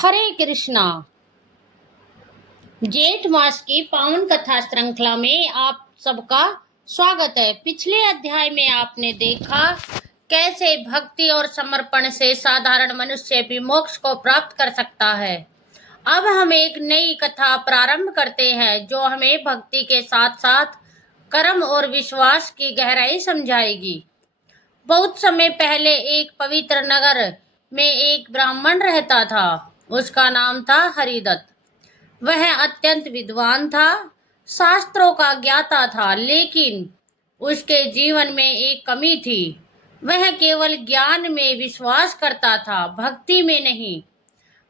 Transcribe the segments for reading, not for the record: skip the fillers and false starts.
हरे कृष्णा। जेठ मास की पावन कथा श्रृंखला में आप सबका स्वागत है। पिछले अध्याय में आपने देखा कैसे भक्ति और समर्पण से साधारण मनुष्य भी मोक्ष को प्राप्त कर सकता है। अब हम एक नई कथा प्रारंभ करते हैं जो हमें भक्ति के साथ साथ कर्म और विश्वास की गहराई समझाएगी। बहुत समय पहले एक पवित्र नगर में एक ब्राह्मण रहता था। उसका नाम था हरिदत्त। वह अत्यंत विद्वान था, शास्त्रों का ज्ञाता था, लेकिन उसके जीवन में एक कमी थी। वह केवल ज्ञान में विश्वास करता था, भक्ति में नहीं।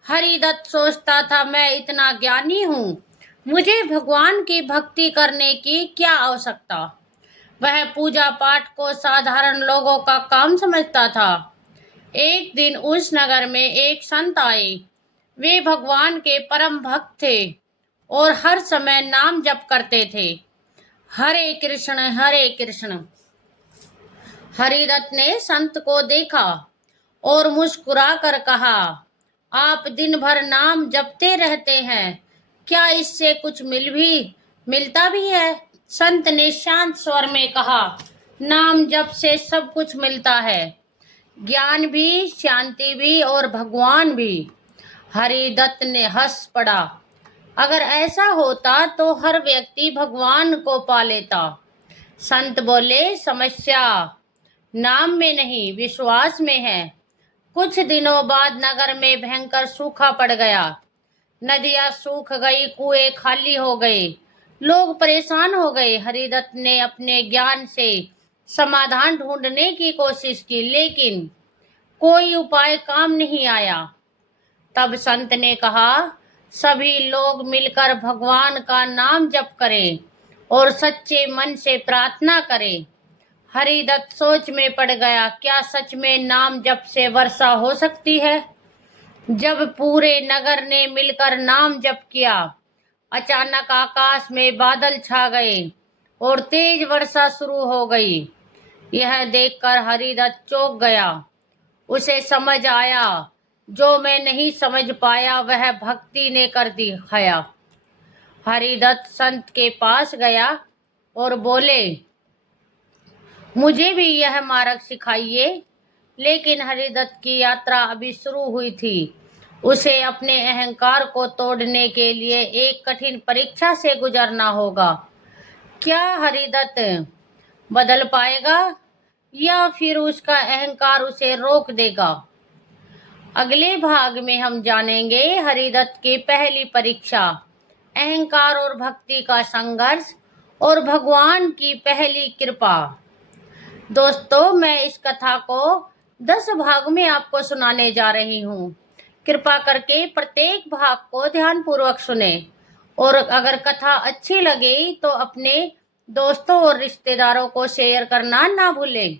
हरिदत्त सोचता था, मैं इतना ज्ञानी हूँ, मुझे भगवान की भक्ति करने की क्या आवश्यकता। वह पूजा पाठ को साधारण लोगों का काम समझता था। एक दिन उस नगर में एक संत आए। वे भगवान के परम भक्त थे और हर समय नाम जप करते थे, हरे कृष्ण हरे कृष्ण। हरिदत्त ने संत को देखा और मुस्कुरा कर कहा, आप दिन भर नाम जपते रहते हैं, क्या इससे कुछ मिलता भी है? संत ने शांत स्वर में कहा, नाम जप से सब कुछ मिलता है, ज्ञान भी, शांति भी और भगवान भी। हरिदत्त ने हंस पड़ा। अगर ऐसा होता तो हर व्यक्ति भगवान को पा लेता। संत बोले, समस्या नाम में नहीं, विश्वास में है। कुछ दिनों बाद नगर में भयंकर सूखा पड़ गया। नदियां सूख गई, कुएं खाली हो गए, लोग परेशान हो गए। हरिदत्त ने अपने ज्ञान से समाधान ढूंढने की कोशिश की, लेकिन कोई उपाय काम नहीं आया। तब संत ने कहा, सभी लोग मिलकर भगवान का नाम जप करें और सच्चे मन से प्रार्थना करें। हरिदत्त सोच में पड़ गया, क्या सच में नाम जप से वर्षा हो सकती है? जब पूरे नगर ने मिलकर नाम जप किया, अचानक आकाश में बादल छा गए और तेज वर्षा शुरू हो गई। यह देखकर हरिदत्त चौंक गया। उसे समझ आया, जो मैं नहीं समझ पाया वह भक्ति ने कर दिखाया। हरिदत्त संत के पास गया और बोले, मुझे भी यह मार्ग सिखाइए। लेकिन हरिदत्त की यात्रा अभी शुरू हुई थी। उसे अपने अहंकार को तोड़ने के लिए एक कठिन परीक्षा से गुजरना होगा। क्या हरिदत्त बदल पाएगा या फिर उसका अहंकार उसे रोक देगा? अगले भाग में हम जानेंगे हरिदत्त की पहली परीक्षा, अहंकार और भक्ति का संघर्ष और भगवान की पहली कृपा। दोस्तों, मैं इस कथा को 10 भाग में आपको सुनाने जा रही हूँ। कृपा करके प्रत्येक भाग को ध्यानपूर्वक सुने और अगर कथा अच्छी लगे तो अपने दोस्तों और रिश्तेदारों को शेयर करना ना भूलें।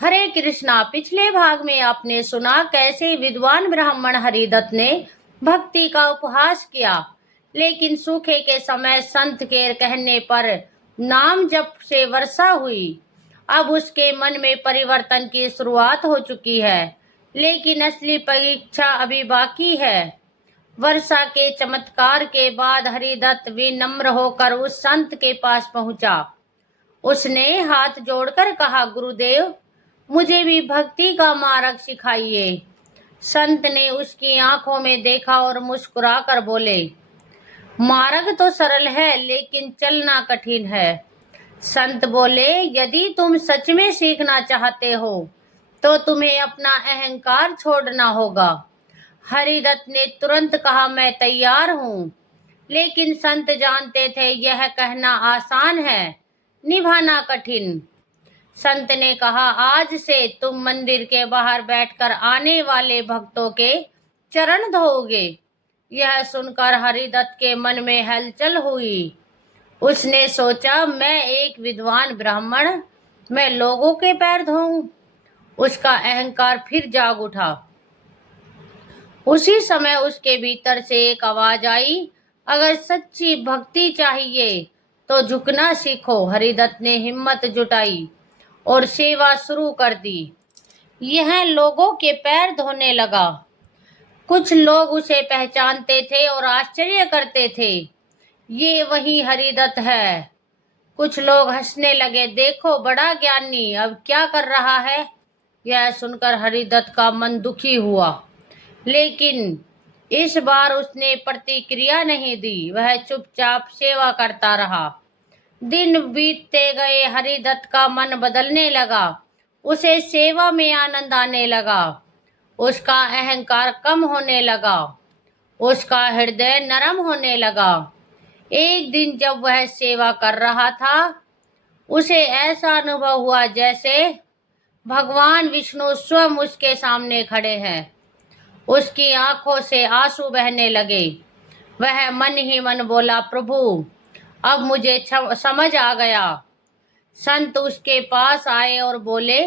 हरे कृष्णा। पिछले भाग में आपने सुना कैसे विद्वान ब्राह्मण हरिदत्त ने भक्ति का उपहास किया, लेकिन सूखे के समय संत के कहने पर नाम जप से वर्षा हुई। अब उसके मन में परिवर्तन की शुरुआत हो चुकी है, लेकिन असली परीक्षा अभी बाकी है। वर्षा के चमत्कार के बाद हरिदत्त विनम्र होकर उस संत के पास पहुंचा। उसने हाथ जोड़कर कहा, गुरुदेव, मुझे भी भक्ति का मार्ग सिखाइए। संत ने उसकी आंखों में देखा और मुस्कुरा कर बोले, मार्ग तो सरल है लेकिन चलना कठिन है। संत बोले, यदि तुम सच में सीखना चाहते हो तो तुम्हें अपना अहंकार छोड़ना होगा। हरिदत्त ने तुरंत कहा, मैं तैयार हूँ। लेकिन संत जानते थे यह कहना आसान है, निभाना कठिन। संत ने कहा, आज से तुम मंदिर के बाहर बैठकर आने वाले भक्तों के चरण धोओगे। यह सुनकर हरिदत्त के मन में हलचल हुई। उसने सोचा, मैं एक विद्वान ब्राह्मण, मैं लोगों के पैर धोऊं? उसका अहंकार फिर जाग उठा। उसी समय उसके भीतर से एक आवाज आई, अगर सच्ची भक्ति चाहिए तो झुकना सीखो। हरिदत्त ने हिम्मत जुटाई और सेवा शुरू कर दी। यह लोगों के पैर धोने लगा। कुछ लोग उसे पहचानते थे और आश्चर्य करते थे, ये वही हरिदत्त है। कुछ लोग हंसने लगे, देखो बड़ा ज्ञानी अब क्या कर रहा है। यह सुनकर हरिदत्त का मन दुखी हुआ, लेकिन इस बार उसने प्रतिक्रिया नहीं दी। वह चुपचाप सेवा करता रहा। दिन बीतते गए, हरिदत्त का मन बदलने लगा। उसे सेवा में आनंद आने लगा। उसका अहंकार कम होने लगा। उसका हृदय नरम होने लगा। एक दिन जब वह सेवा कर रहा था, उसे ऐसा अनुभव हुआ जैसे भगवान विष्णु स्वयं उसके सामने खड़े हैं। उसकी आंखों से आंसू बहने लगे। वह मन ही मन बोला, प्रभु अब मुझे समझ आ गया। संत उसके पास आए और बोले,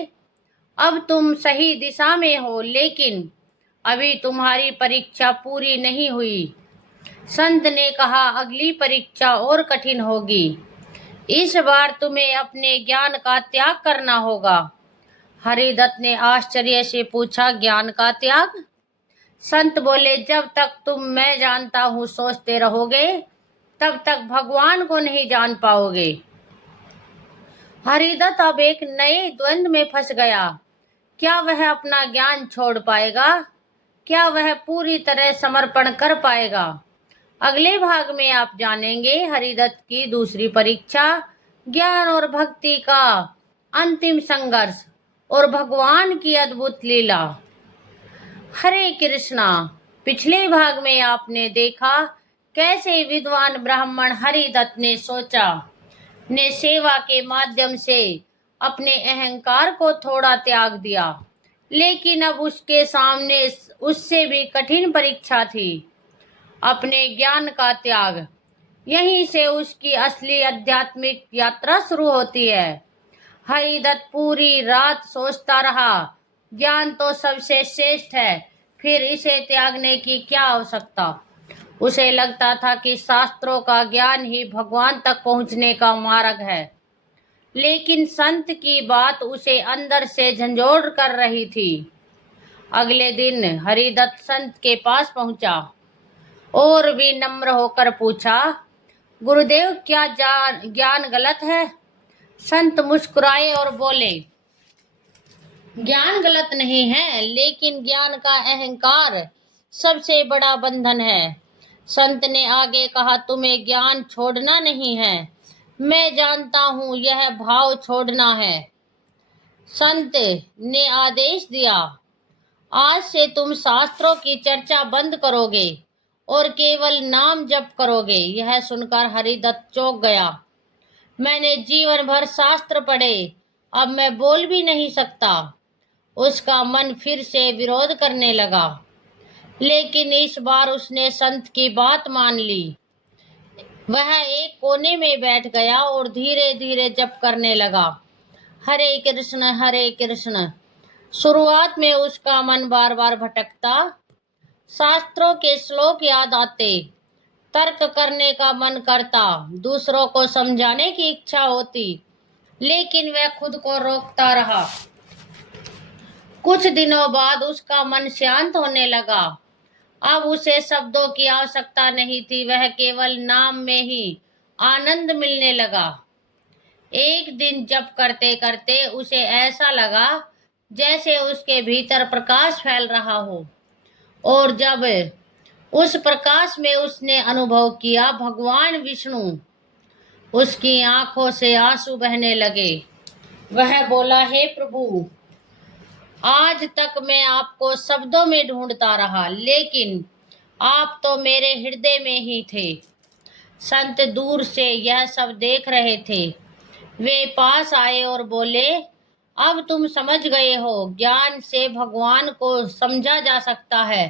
अब तुम सही दिशा में हो, लेकिन अभी तुम्हारी परीक्षा पूरी नहीं हुई। संत ने कहा, अगली परीक्षा और कठिन होगी। इस बार तुम्हें अपने ज्ञान का त्याग करना होगा। हरिदत्त ने आश्चर्य से पूछा, ज्ञान का त्याग? संत बोले, जब तक तुम मैं जानता हूँ सोचते रहोगे, तब तक भगवान को नहीं जान पाओगे। हरिदत्त अब एक नए द्वंद्व में फंस गया। क्या वह अपना ज्ञान छोड़ पाएगा? क्या वह पूरी तरह समर्पण कर पाएगा? अगले भाग में आप जानेंगे हरिदत्त की दूसरी परीक्षा, ज्ञान और भक्ति का अंतिम संघर्ष और भगवान की अद्भुत लीला। हरे कृष्णा। पिछले भाग में आपने देखा कैसे विद्वान ब्राह्मण हरिदत्त ने सोचा, ने सेवा के माध्यम से अपने अहंकार को थोड़ा त्याग दिया, लेकिन अब उसके सामने उससे भी कठिन परीक्षा थी, अपने ज्ञान का त्याग। यहीं से उसकी असली आध्यात्मिक यात्रा शुरू होती है। हरिदत्त पूरी रात सोचता रहा, ज्ञान तो सबसे श्रेष्ठ है, फिर इसे त्यागने की क्या आवश्यकता। उसे लगता था कि शास्त्रों का ज्ञान ही भगवान तक पहुंचने का मार्ग है, लेकिन संत की बात उसे अंदर से झंझोड़ कर रही थी। अगले दिन हरिदत्त संत के पास पहुंचा और विनम्र होकर पूछा, गुरुदेव क्या ज्ञान गलत है? संत मुस्कुराए और बोले, ज्ञान गलत नहीं है, लेकिन ज्ञान का अहंकार सबसे बड़ा बंधन है। संत ने आगे कहा, तुम्हें ज्ञान छोड़ना नहीं है, मैं जानता हूं यह भाव छोड़ना है। संत ने आदेश दिया, आज से तुम शास्त्रों की चर्चा बंद करोगे और केवल नाम जप करोगे। यह सुनकर हरिदत्त चौंक गया। मैंने जीवन भर शास्त्र पढ़े, अब मैं बोल भी नहीं सकता। उसका मन फिर से विरोध करने लगा, लेकिन इस बार उसने संत की बात मान ली। वह एक कोने में बैठ गया और धीरे धीरे जप करने लगा, हरे कृष्ण हरे कृष्ण। शुरुआत में उसका मन बार बार भटकता, शास्त्रों के श्लोक याद आते, तर्क करने का मन करता, दूसरों को समझाने की इच्छा होती, लेकिन वह खुद को रोकता रहा। कुछ दिनों बाद उसका मन शांत होने लगा। अब उसे शब्दों की आवश्यकता नहीं थी, वह केवल नाम में ही आनंद मिलने लगा। एक दिन जप करते करते उसे ऐसा लगा जैसे उसके भीतर प्रकाश फैल रहा हो, और जब उस प्रकाश में उसने अनुभव किया भगवान विष्णु, उसकी आंखों से आंसू बहने लगे। वह बोला, हे प्रभु, आज तक मैं आपको शब्दों में ढूंढता रहा, लेकिन आप तो मेरे हृदय में ही थे। संत दूर से यह सब देख रहे थे। वे पास आए और बोले, अब तुम समझ गए हो, ज्ञान से भगवान को समझा जा सकता है,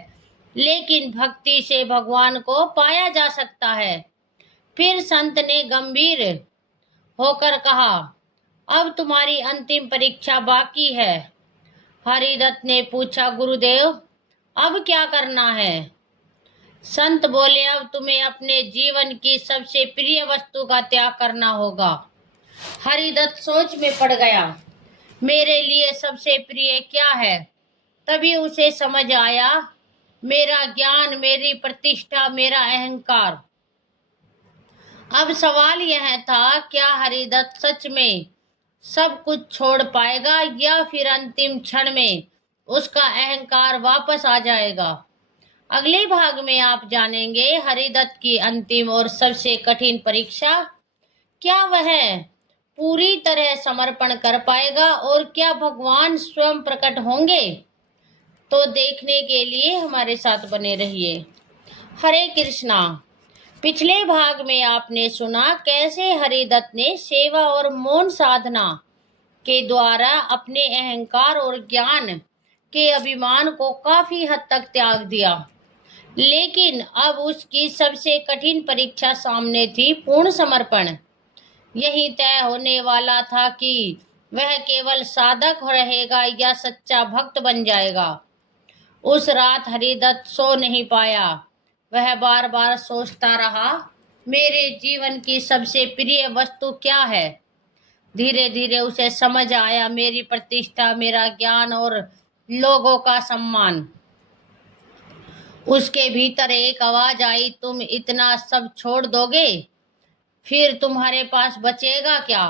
लेकिन भक्ति से भगवान को पाया जा सकता है। फिर संत ने गंभीर होकर कहा, अब तुम्हारी अंतिम परीक्षा बाकी है। हरिदत्त ने पूछा, गुरुदेव अब क्या करना है? संत बोले, अब तुम्हें अपने जीवन की सबसे प्रिय वस्तु का त्याग करना होगा। हरिदत्त सोच में पड़ गया, मेरे लिए सबसे प्रिय क्या है? तभी उसे समझ आया, मेरा ज्ञान, मेरी प्रतिष्ठा, मेरा अहंकार। अब सवाल यह था, क्या हरिदत्त सच में सब कुछ छोड़ पाएगा या फिर अंतिम क्षण में उसका अहंकार वापस आ जाएगा। अगले भाग में आप जानेंगे हरिदत्त की अंतिम और सबसे कठिन परीक्षा। क्या वह पूरी तरह समर्पण कर पाएगा और क्या भगवान स्वयं प्रकट होंगे। तो देखने के लिए हमारे साथ बने रहिए। हरे कृष्णा। पिछले भाग में आपने सुना कैसे हरिदत्त ने सेवा और मौन साधना के द्वारा अपने अहंकार और ज्ञान के अभिमान को काफी हद तक त्याग दिया। लेकिन अब उसकी सबसे कठिन परीक्षा सामने थी, पूर्ण समर्पण। यही तय होने वाला था कि वह केवल साधक रहेगा या सच्चा भक्त बन जाएगा। उस रात हरिदत्त सो नहीं पाया। वह बार बार सोचता रहा, मेरे जीवन की सबसे प्रिय वस्तु क्या है। धीरे धीरे उसे समझ आया, मेरी प्रतिष्ठा, मेरा ज्ञान और लोगों का सम्मान। उसके भीतर एक आवाज आई, तुम इतना सब छोड़ दोगे, फिर तुम्हारे पास बचेगा क्या।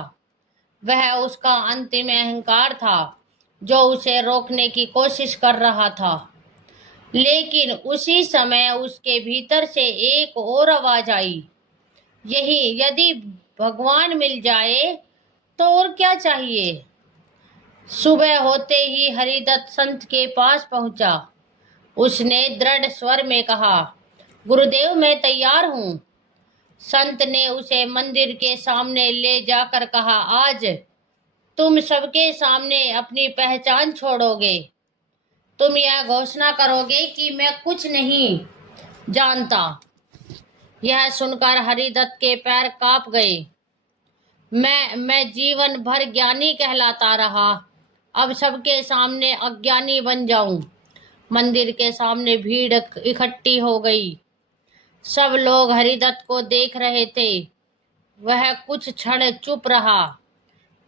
वह उसका अंतिम अहंकार था जो उसे रोकने की कोशिश कर रहा था। लेकिन उसी समय उसके भीतर से एक और आवाज आई, यही यदि भगवान मिल जाए तो और क्या चाहिए। सुबह होते ही हरिदत्त संत के पास पहुंचा। उसने दृढ़ स्वर में कहा, गुरुदेव मैं तैयार हूं। संत ने उसे मंदिर के सामने ले जाकर कहा, आज तुम सबके सामने अपनी पहचान छोड़ोगे। तुम यह घोषणा करोगे कि मैं कुछ नहीं जानता। यह सुनकर हरिदत्त के पैर कांप गए। मैं जीवन भर ज्ञानी कहलाता रहा, अब सबके सामने अज्ञानी बन जाऊं। मंदिर के सामने भीड़ इकट्ठी हो गई। सब लोग हरिदत्त को देख रहे थे। वह कुछ क्षण चुप रहा,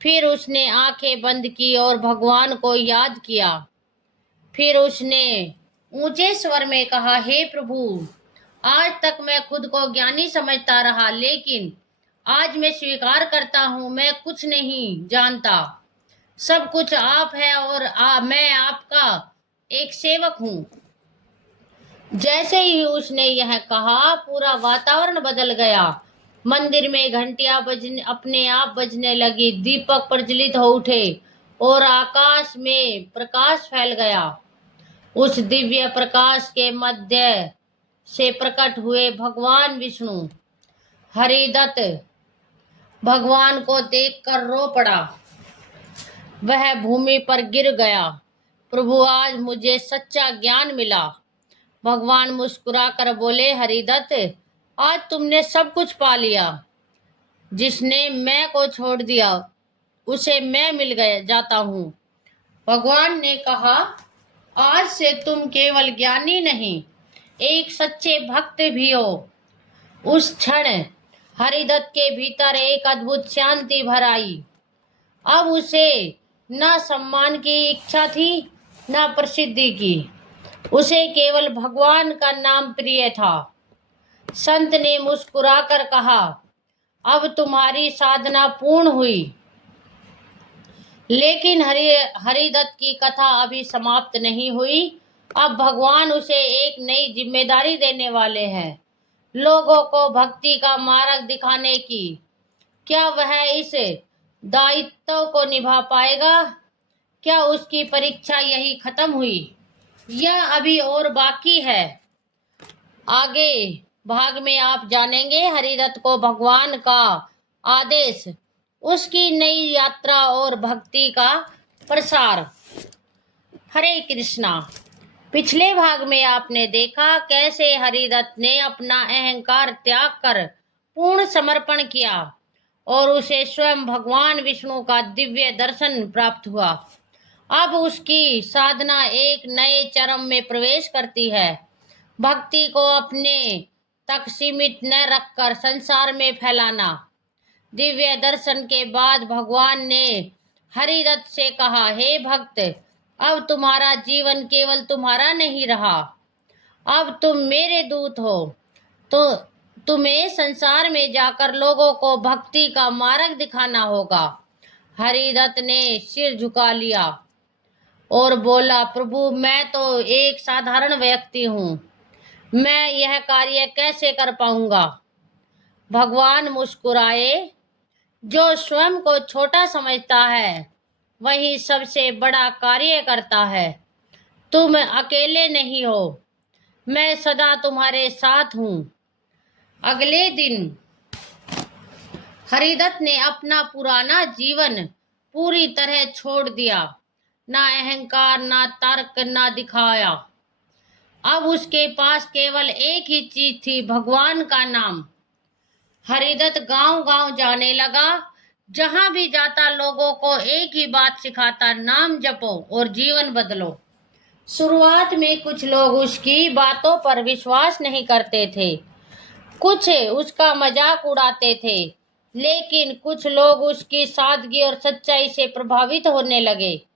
फिर उसने आंखें बंद की और भगवान को याद किया। फिर उसने ऊंचे स्वर में कहा, हे प्रभु, आज तक मैं खुद को ज्ञानी समझता रहा, लेकिन आज मैं स्वीकार करता हूं मैं कुछ नहीं जानता। सब कुछ आप है और मैं आपका एक सेवक हूं। जैसे ही उसने यह कहा, पूरा वातावरण बदल गया। मंदिर में घंटियां बजने अपने आप बजने लगी, दीपक प्रज्वलित हो उठे और आकाश में प्रकाश फैल गया। उस दिव्य प्रकाश के मध्य से प्रकट हुए भगवान विष्णु। हरिदत्त भगवान को देखकर रो पड़ा। वह भूमि पर गिर गया। प्रभु, आज मुझे सच्चा ज्ञान मिला। भगवान मुस्कुराकर बोले, हरिदत्त, आज तुमने सब कुछ पा लिया। जिसने मैं को छोड़ दिया उसे मैं मिल गया जाता हूँ। भगवान ने कहा, आज से तुम केवल ज्ञानी नहीं, एक सच्चे भक्त भी हो। उस क्षण हरिदत्त के भीतर एक अद्भुत शांति भर आई। अब उसे न सम्मान की इच्छा थी, न प्रसिद्धि की। उसे केवल भगवान का नाम प्रिय था। संत ने मुस्कुराकर कहा, अब तुम्हारी साधना पूर्ण हुई। लेकिन हरिदत्त की कथा अभी समाप्त नहीं हुई। अब भगवान उसे एक नई जिम्मेदारी देने वाले हैं, लोगों को भक्ति का मार्ग दिखाने की। क्या वह इस दायित्व को निभा पाएगा? क्या उसकी परीक्षा यही खत्म हुई या अभी और बाकी है? आगे भाग में आप जानेंगे हरिदत्त को भगवान का आदेश, उसकी नई यात्रा और भक्ति का प्रसार। हरे कृष्णा। पिछले भाग में आपने देखा कैसे हरिदत्त ने अपना अहंकार त्याग कर पूर्ण समर्पण किया और उसे स्वयं भगवान विष्णु का दिव्य दर्शन प्राप्त हुआ। अब उसकी साधना एक नए चरम में प्रवेश करती है। भक्ति को अपने तक सीमित न रखकर संसार में फैलाना। दिव्य दर्शन के बाद भगवान ने हरिदत्त से कहा, हे भक्त, अब तुम्हारा जीवन केवल तुम्हारा नहीं रहा, अब तुम मेरे दूत हो, तो तुम्हें संसार में जाकर लोगों को भक्ति का मार्ग दिखाना होगा। हरिदत्त ने सिर झुका लिया और बोला, प्रभु, मैं तो एक साधारण व्यक्ति हूँ, मैं यह कार्य कैसे कर पाऊंगा? भगवान मुस्कुराए। जो स्वयं को छोटा समझता है वही सबसे बड़ा कार्य करता है। तुम अकेले नहीं हो, मैं सदा तुम्हारे साथ हूँ। अगले दिन हरिदत्त ने अपना पुराना जीवन पूरी तरह छोड़ दिया। ना अहंकार, ना तर्क, ना दिखाया। अब उसके पास केवल एक ही चीज थी, भगवान का नाम। हरिदत्त गांव गांव जाने लगा। जहां भी जाता लोगों को एक ही बात सिखाता, नाम जपो और जीवन बदलो। शुरुआत में कुछ लोग उसकी बातों पर विश्वास नहीं करते थे, कुछ उसका मजाक उड़ाते थे, लेकिन कुछ लोग उसकी सादगी और सच्चाई से प्रभावित होने लगे।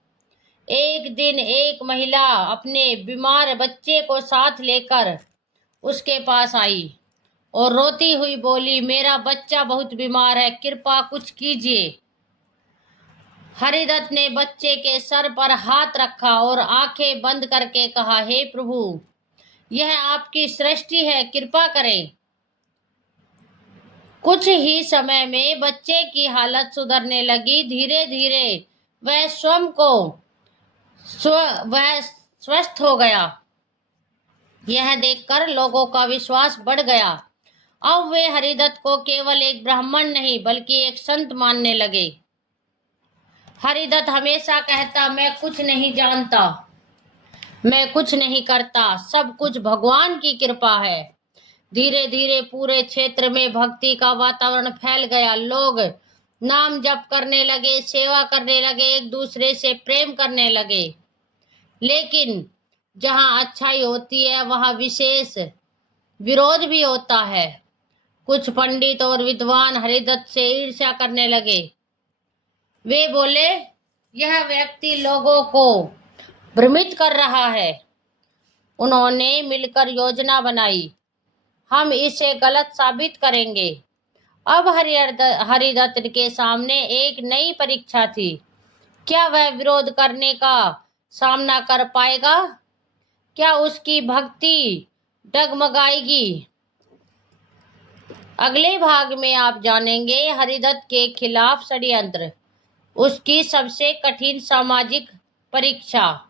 एक दिन एक महिला अपने बीमार बच्चे को साथ लेकर उसके पास आई और रोती हुई बोली, मेरा बच्चा बहुत बीमार है, कृपया कुछ कीजिए। हरिदत्त ने बच्चे के सर पर हाथ रखा और आंखें बंद करके कहा, हे प्रभु, यह आपकी सृष्टि है, कृपा करें। कुछ ही समय में बच्चे की हालत सुधरने लगी। धीरे धीरे वह स्वयं को वह स्वस्थ हो गया। यह देखकर लोगों का विश्वास बढ़ गया। अब वे हरिदत्त को केवल एक ब्राह्मण नहीं बल्कि एक संत मानने लगे। हरिदत्त हमेशा कहता, मैं कुछ नहीं जानता, मैं कुछ नहीं करता, सब कुछ भगवान की कृपा है। धीरे धीरे पूरे क्षेत्र में भक्ति का वातावरण फैल गया। लोग नाम जप करने लगे, सेवा करने लगे, एक दूसरे से प्रेम करने लगे। लेकिन जहां अच्छाई होती है वहां विशेष विरोध भी होता है। कुछ पंडित और विद्वान हरिदत्त से ईर्ष्या करने लगे। वे बोले, यह व्यक्ति लोगों को भ्रमित कर रहा है। उन्होंने मिलकर योजना बनाई, हम इसे गलत साबित करेंगे। अब हरिदत्त के सामने एक नई परीक्षा थी। क्या वह विरोध करने का सामना कर पाएगा? क्या उसकी भक्ति डगमगाएगी? अगले भाग में आप जानेंगे हरिदत्त के खिलाफ षड्यंत्र, उसकी सबसे कठिन सामाजिक परीक्षा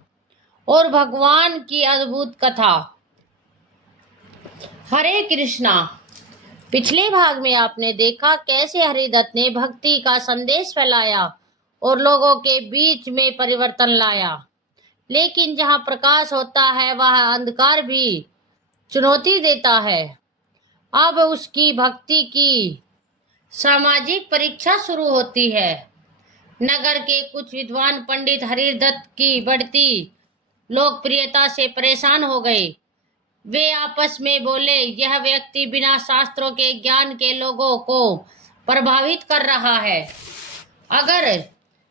और भगवान की अद्भुत कथा। हरे कृष्णा। पिछले भाग में आपने देखा कैसे हरिदत्त ने भक्ति का संदेश फैलाया और लोगों के बीच में परिवर्तन लाया। लेकिन जहां प्रकाश होता है वहां अंधकार भी चुनौती देता है। अब उसकी भक्ति की सामाजिक परीक्षा शुरू होती है। नगर के कुछ विद्वान पंडित हरिदत्त की बढ़ती लोकप्रियता से परेशान हो गए। वे आपस में बोले, यह व्यक्ति बिना शास्त्रों के ज्ञान के लोगों को प्रभावित कर रहा है। अगर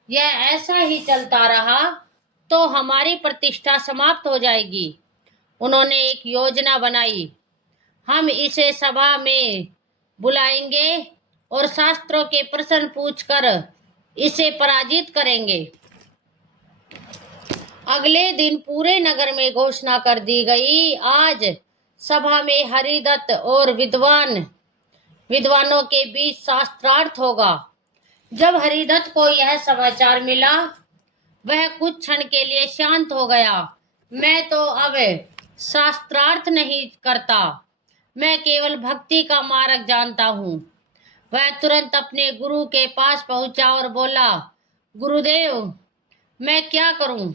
यह ऐसा ही चलता रहा तो हमारी प्रतिष्ठा समाप्त हो जाएगी। उन्होंने एक योजना बनाई, हम इसे सभा में बुलाएंगे और शास्त्रों के प्रश्न पूछकर इसे पराजित करेंगे। अगले दिन पूरे नगर में घोषणा कर दी गई, आज सभा में हरिदत्त और विद्वानों के बीच शास्त्रार्थ होगा। जब हरिदत्त को यह समाचार मिला वह कुछ क्षण के लिए शांत हो गया। मैं तो अब शास्त्रार्थ नहीं करता, मैं केवल भक्ति का मार्ग जानता हूँ। वह तुरंत अपने गुरु के पास पहुंचा और बोला, गुरुदेव, मैं क्या करूं?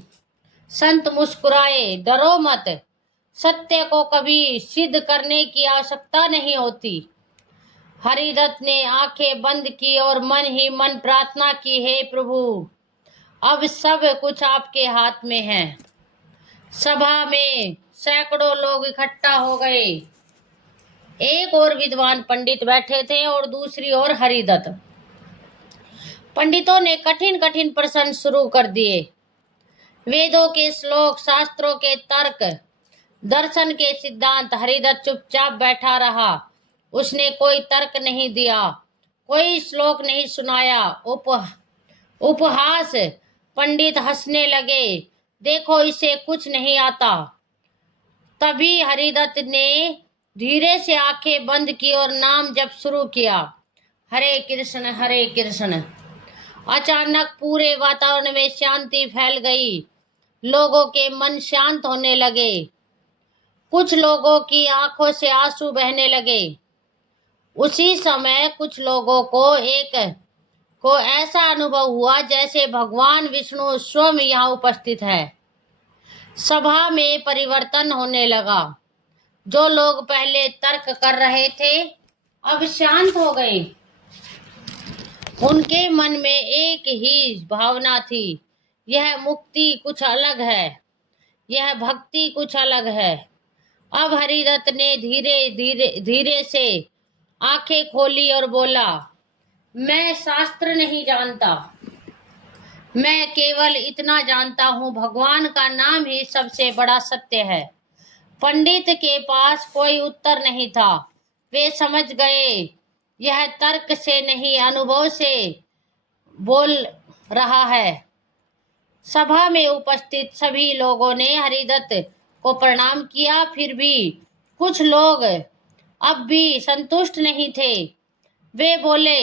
संत मुस्कुराए, डरो मत, सत्य को कभी सिद्ध करने की आवश्यकता नहीं होती। हरिदत्त ने आंखें बंद की और मन ही मन प्रार्थना की, हे प्रभु, अब सब कुछ आपके हाथ में है। सभा में सैकड़ों लोग इकट्ठा हो गए। एक और विद्वान पंडित बैठे थे और दूसरी ओर हरिदत्त। पंडितों ने कठिन कठिन प्रश्न शुरू कर दिए। वेदों के श्लोक, शास्त्रों के तर्क, दर्शन के सिद्धांत। हरिदत्त चुपचाप बैठा रहा। उसने कोई तर्क नहीं दिया, कोई श्लोक नहीं सुनाया। उपहास। पंडित हंसने लगे। देखो, इसे कुछ नहीं आता। तभी हरिदत्त ने धीरे से आंखें बंद की और नाम जप शुरू किया। हरे कृष्ण हरे कृष्ण। अचानक पूरे वातावरण में शांति फैल गई। लोगों के मन शांत होने लगे। कुछ लोगों की आंखों से आंसू बहने लगे। उसी समय कुछ लोगों को ऐसा अनुभव हुआ जैसे भगवान विष्णु स्वयं यहाँ उपस्थित है। सभा में परिवर्तन होने लगा। जो लोग पहले तर्क कर रहे थे अब शांत हो गए। उनके मन में एक ही भावना थी, यह मुक्ति कुछ अलग है, यह भक्ति कुछ अलग है। अब हरिदत्त ने धीरे धीरे धीरे से आंखें खोली और बोला, मैं शास्त्र नहीं जानता, मैं केवल इतना जानता हूं, भगवान का नाम ही सबसे बड़ा सत्य है। पंडित के पास कोई उत्तर नहीं था। वे समझ गए यह तर्क से नहीं, अनुभव से बोल रहा है। सभा में उपस्थित सभी लोगों ने हरिदत्त को प्रणाम किया। फिर भी कुछ लोग अब भी संतुष्ट नहीं थे। वे बोले,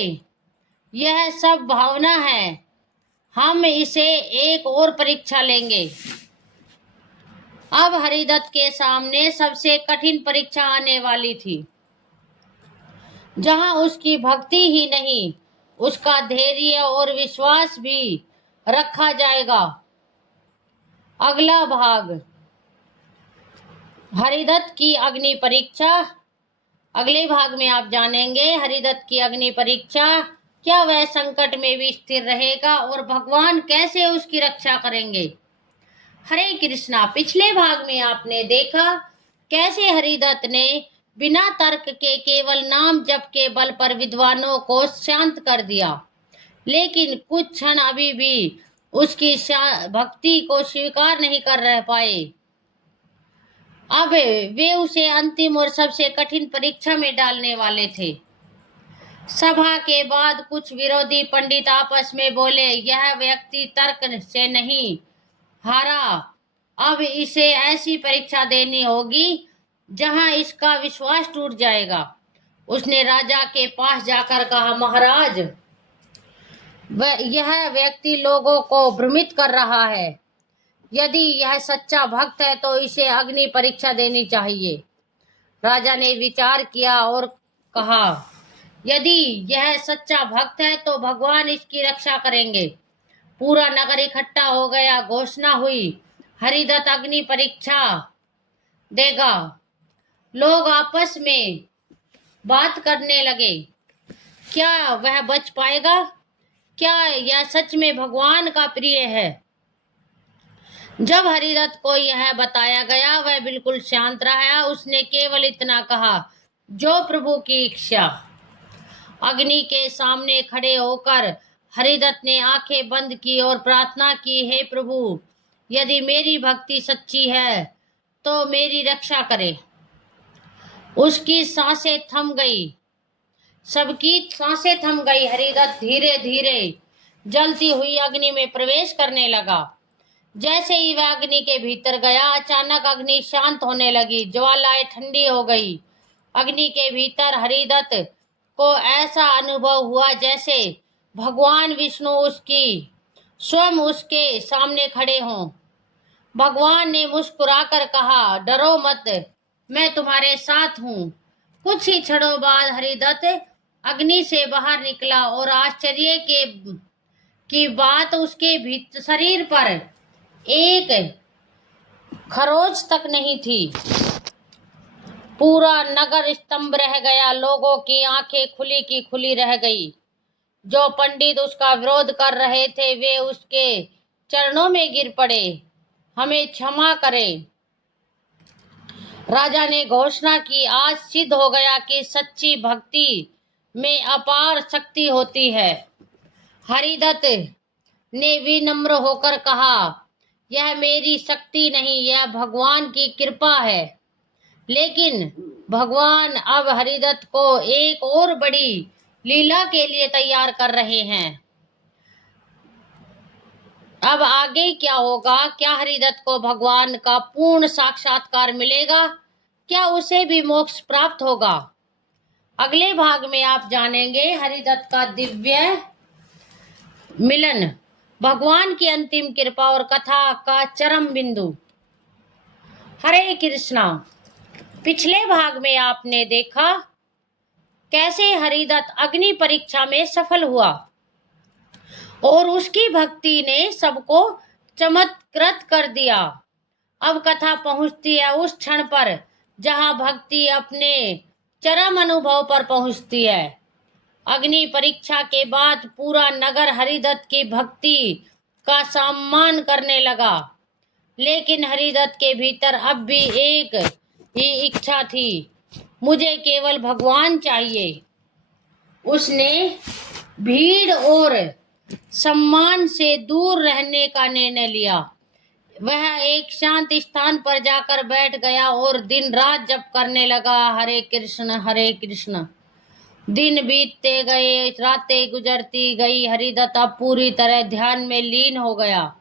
यह सब भावना है, हम इसे एक और परीक्षा लेंगे। अब हरिदत्त के सामने सबसे कठिन परीक्षा आने वाली थी, जहां उसकी भक्ति ही नहीं, उसका धैर्य और विश्वास भी रखा जाएगा। अगला भाग, हरिदत्त की अग्नि परीक्षा। अगले भाग में आप जानेंगे हरिदत्त की अग्नि परीक्षा। क्या वह संकट में भी स्थिर रहेगा और भगवान कैसे उसकी रक्षा करेंगे। हरे कृष्णा। पिछले भाग में आपने देखा कैसे हरिदत्त ने बिना तर्क के केवल नाम जप के बल पर विद्वानों को शांत कर दिया, लेकिन कुछ क्षण अभी भी उसकी भक्ति को स्वीकार नहीं कर रह पाए। अब वे उसे अंतिम और सबसे कठिन परीक्षा में डालने वाले थे। सभा के बाद कुछ विरोधी पंडित आपस में बोले, यह व्यक्ति तर्क से नहीं हारा, अब इसे ऐसी परीक्षा देनी होगी जहां इसका विश्वास टूट जाएगा। उसने राजा के पास जाकर कहा, महाराज, यह व्यक्ति लोगों को भ्रमित कर रहा है। यदि यह सच्चा भक्त है तो इसे अग्नि परीक्षा देनी चाहिए। राजा ने विचार किया और कहा, यदि यह सच्चा भक्त है तो भगवान इसकी रक्षा करेंगे। पूरा नगर इकट्ठा हो गया। घोषणा हुई, हरिदत्त अग्नि परीक्षा देगा। लोग आपस में बात करने लगे, क्या वह बच पाएगा? क्या यह सच में भगवान का प्रिय है? जब हरिदत्त को यह बताया गया वह बिल्कुल शांत रहा। उसने केवल इतना कहा, जो प्रभु की इच्छा। अग्नि के सामने खड़े होकर हरिदत्त ने आंखें बंद की और प्रार्थना की, हे प्रभु, यदि मेरी भक्ति सच्ची है तो मेरी रक्षा करे। उसकी सांसें थम गई। सबकी सांसें थम गई। हरिदत्त धीरे धीरे जलती हुई अग्नि में प्रवेश करने लगा। जैसे ही वह अग्नि के भीतर गया, अचानक अग्नि शांत होने लगी। ज्वालाएं ठंडी हो गई। अग्नि के भीतर हरिदत्त को ऐसा अनुभव हुआ जैसे भगवान विष्णु स्वयं उसके सामने खड़े हों। भगवान ने मुस्कुराकर कहा, डरो मत, मैं तुम्हारे साथ हूं। कुछ ही क्षणों बाद हरिदत्त अग्नि से बाहर निकला और आश्चर्य की बात, उसके शरीर पर एक खरोच तक नहीं थी। पूरा नगर स्तंभ रह गया। लोगों की आंखें खुली की खुली रह गई। जो पंडित उसका विरोध कर रहे थे वे उसके चरणों में गिर पड़े, हमें क्षमा करें। राजा ने घोषणा की, आज सिद्ध हो गया कि सच्ची भक्ति में अपार शक्ति होती है। हरिदत्त ने विनम्र होकर कहा, यह मेरी शक्ति नहीं, यह भगवान की कृपा है। लेकिन भगवान अब हरिदत्त को एक और बड़ी लीला के लिए तैयार कर रहे हैं। अब आगे क्या होगा? क्या हरिदत्त को भगवान का पूर्ण साक्षात्कार मिलेगा? क्या उसे भी मोक्ष प्राप्त होगा? अगले भाग में आप जानेंगे हरिदत्त का दिव्य मिलन, भगवान की अंतिम कृपा और कथा का चरम बिंदु। हरे कृष्णा। पिछले भाग में आपने देखा कैसे हरिदत्त अग्नि परीक्षा में सफल हुआ और उसकी भक्ति ने सबको चमत्कृत कर दिया। अब कथा पहुंचती है उस क्षण पर जहां भक्ति अपने चरम अनुभव पर पहुंचती है। अग्नि परीक्षा के बाद पूरा नगर हरिदत्त की भक्ति का सम्मान करने लगा। लेकिन हरिदत्त के भीतर अब भी एक ही इच्छा थी, मुझे केवल भगवान चाहिए। उसने भीड़ और सम्मान से दूर रहने का निर्णय लिया। वह एक शांत स्थान पर जाकर बैठ गया और दिन रात जप करने लगा, हरे कृष्ण हरे कृष्ण। दिन बीतते गए, रातें गुजरती गई। हरिदत्त अब पूरी तरह ध्यान में लीन हो गया।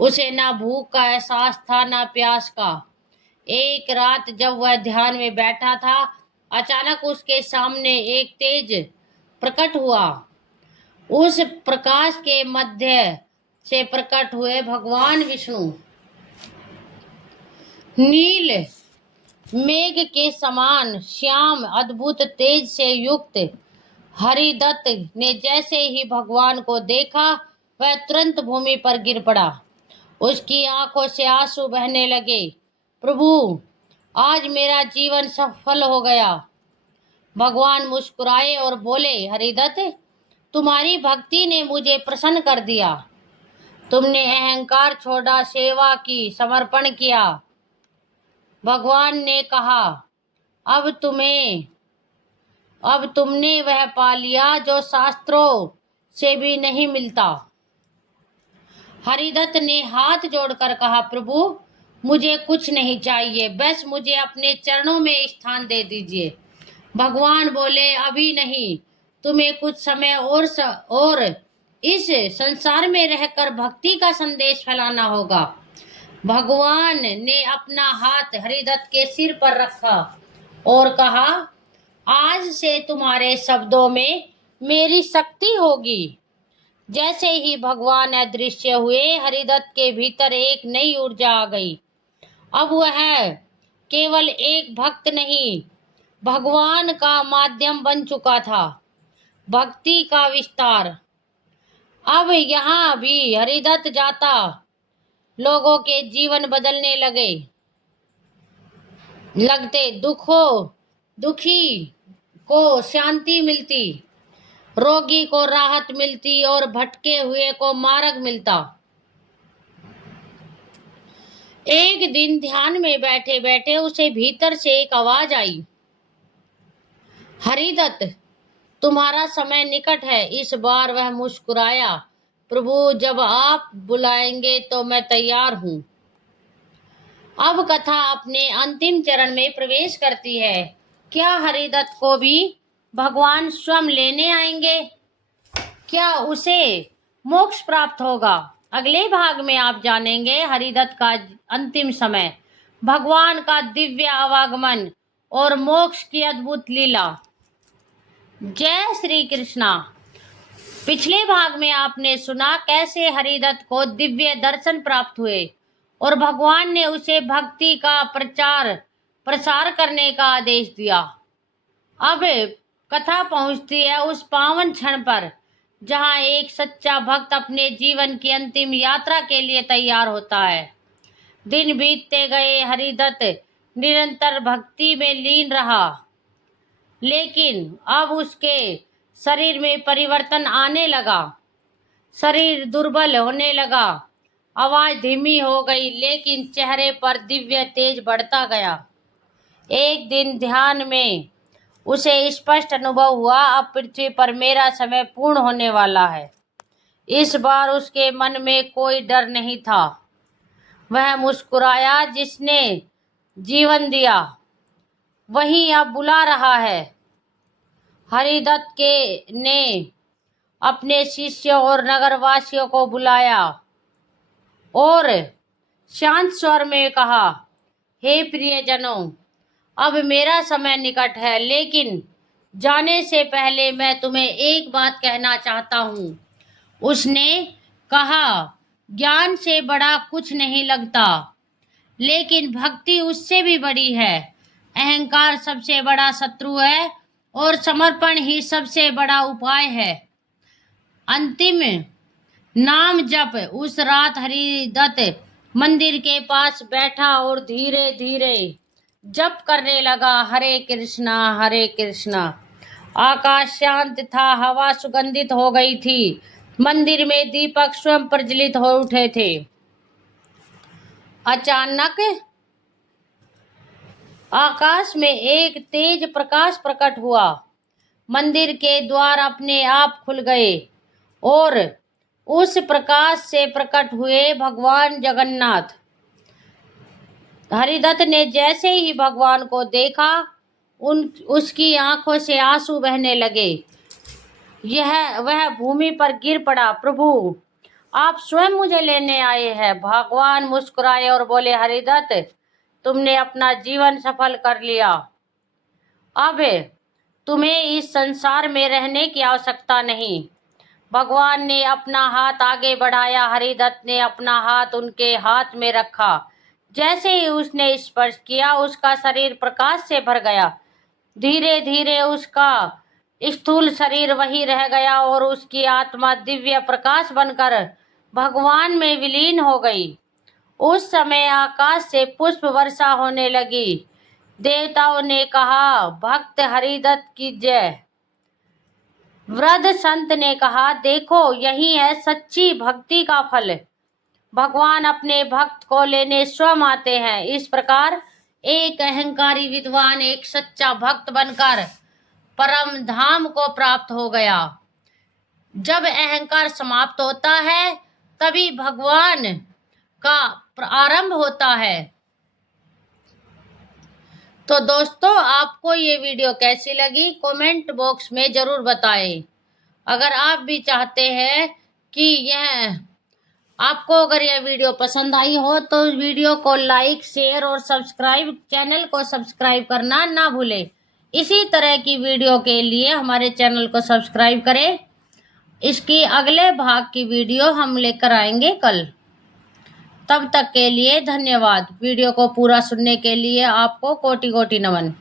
उसे ना भूख का एहसास था ना प्यास का। एक रात जब वह ध्यान में बैठा था, अचानक उसके सामने एक तेज प्रकट हुआ। उस प्रकाश के मध्य से प्रकट हुए भगवान विष्णु। नील मेघ के समान श्याम अद्भुत तेज से युक्त हरिदत्त ने जैसे ही भगवान को देखा, वह तुरंत भूमि पर गिर पड़ा। उसकी आंखों से आंसू बहने लगे। प्रभु, आज मेरा जीवन सफल हो गया। भगवान मुस्कुराए और बोले, हरिदत्त, तुम्हारी भक्ति ने मुझे प्रसन्न कर दिया। तुमने अहंकार छोड़ा, सेवा की, समर्पण किया। भगवान ने कहा, अब तुमने वह पा लिया जो शास्त्रों से भी नहीं मिलता। हरिदत्त ने हाथ जोड़कर कहा, प्रभु, मुझे कुछ नहीं चाहिए, बस मुझे अपने चरणों में स्थान दे दीजिए। भगवान बोले, अभी नहीं, तुम्हें कुछ समय और इस संसार में रहकर भक्ति का संदेश फैलाना होगा। भगवान ने अपना हाथ हरिदत्त के सिर पर रखा और कहा, आज से तुम्हारे शब्दों में मेरी शक्ति होगी। जैसे ही भगवान अदृश्य हुए, हरिदत्त के भीतर एक नई ऊर्जा आ गई। अब वह केवल एक भक्त नहीं, भगवान का माध्यम बन चुका था। भक्ति का विस्तार। अब यहाँ भी हरिदत्त जाता, लोगों के जीवन बदलने लगते, दुखी को शांति मिलती, रोगी को राहत मिलती और भटके हुए को मार्ग मिलता। एक दिन ध्यान में बैठे बैठे उसे भीतर से एक आवाज आई, हरिदत्त, तुम्हारा समय निकट है। इस बार वह मुस्कुराया, प्रभु, जब आप बुलाएंगे तो मैं तैयार हूं। अब कथा अपने अंतिम चरण में प्रवेश करती है। क्या हरिदत्त को भी भगवान स्वयं लेने आएंगे? क्या उसे मोक्ष प्राप्त होगा? अगले भाग में आप जानेंगे हरिदत्त का अंतिम समय, भगवान का दिव्य आवागमन और मोक्ष की अद्भुत लीला। जय श्री कृष्णा। पिछले भाग में आपने सुना कैसे हरिदत्त को दिव्य दर्शन प्राप्त हुए और भगवान ने उसे भक्ति का प्रसार करने का आदेश दिया। अब कथा पहुंचती है उस पावन क्षण पर जहां एक सच्चा भक्त अपने जीवन की अंतिम यात्रा के लिए तैयार होता है। दिन बीतते गए, हरिदत्त निरंतर भक्ति में लीन रहा, लेकिन अब उसके शरीर में परिवर्तन आने लगा। शरीर दुर्बल होने लगा, आवाज धीमी हो गई, लेकिन चेहरे पर दिव्य तेज बढ़ता गया। एक दिन ध्यान में उसे स्पष्ट अनुभव हुआ, अब पृथ्वी पर मेरा समय पूर्ण होने वाला है। इस बार उसके मन में कोई डर नहीं था, वह मुस्कुराया। जिसने जीवन दिया वही अब बुला रहा है। हरिदत्त के ने अपने शिष्यों और नगरवासियों को बुलाया और शांत स्वर में कहा, हे प्रियजनों, अब मेरा समय निकट है, लेकिन जाने से पहले मैं तुम्हें एक बात कहना चाहता हूँ। उसने कहा, ज्ञान से बड़ा कुछ नहीं लगता, लेकिन भक्ति उससे भी बड़ी है। अहंकार सबसे बड़ा शत्रु है और समर्पण ही सबसे बड़ा उपाय है। अंतिम नाम जप। उस रात हरिदत्त मंदिर के पास बैठा और धीरे धीरे जप करने लगा, हरे कृष्णा हरे कृष्णा। आकाश शांत था, हवा सुगंधित हो गई थी, मंदिर में दीपक स्वयं प्रज्वलित हो उठे थे। अचानक आकाश में एक तेज प्रकाश प्रकट हुआ। मंदिर के द्वार अपने आप खुल गए और उस प्रकाश से प्रकट हुए भगवान जगन्नाथ। हरिदत्त ने जैसे ही भगवान को देखा, उसकी आंखों से आंसू बहने लगे। वह भूमि पर गिर पड़ा। प्रभु, आप स्वयं मुझे लेने आए हैं। भगवान मुस्कुराए और बोले, हरिदत्त, तुमने अपना जीवन सफल कर लिया। अब तुम्हें इस संसार में रहने की आवश्यकता नहीं। भगवान ने अपना हाथ आगे बढ़ाया। हरिदत्त ने अपना हाथ उनके हाथ में रखा। जैसे ही उसने स्पर्श किया, उसका शरीर प्रकाश से भर गया। धीरे धीरे उसका स्थूल शरीर वही रह गया और उसकी आत्मा दिव्य प्रकाश बनकर भगवान में विलीन हो गई। उस समय आकाश से पुष्प वर्षा होने लगी। देवताओं ने कहा, भक्त हरिदत्त की जय। वृद्ध संत ने कहा, देखो, यही है सच्ची भक्ति का फल। भगवान अपने भक्त को लेने स्वयं आते हैं। इस प्रकार एक अहंकारी विद्वान एक सच्चा भक्त बनकर परम धाम को प्राप्त हो गया। जब अहंकार समाप्त होता है, तभी भगवान का आरंभ होता है। तो दोस्तों, आपको ये वीडियो कैसी लगी, कमेंट बॉक्स में जरूर बताएं। अगर आप भी चाहते हैं कि अगर यह वीडियो पसंद आई हो तो वीडियो को लाइक, शेयर और चैनल को सब्सक्राइब करना ना भूलें। इसी तरह की वीडियो के लिए हमारे चैनल को सब्सक्राइब करें। इसकी अगले भाग की वीडियो हम लेकर आएंगे कल। तब तक के लिए धन्यवाद। वीडियो को पूरा सुनने के लिए आपको कोटि कोटि नमन।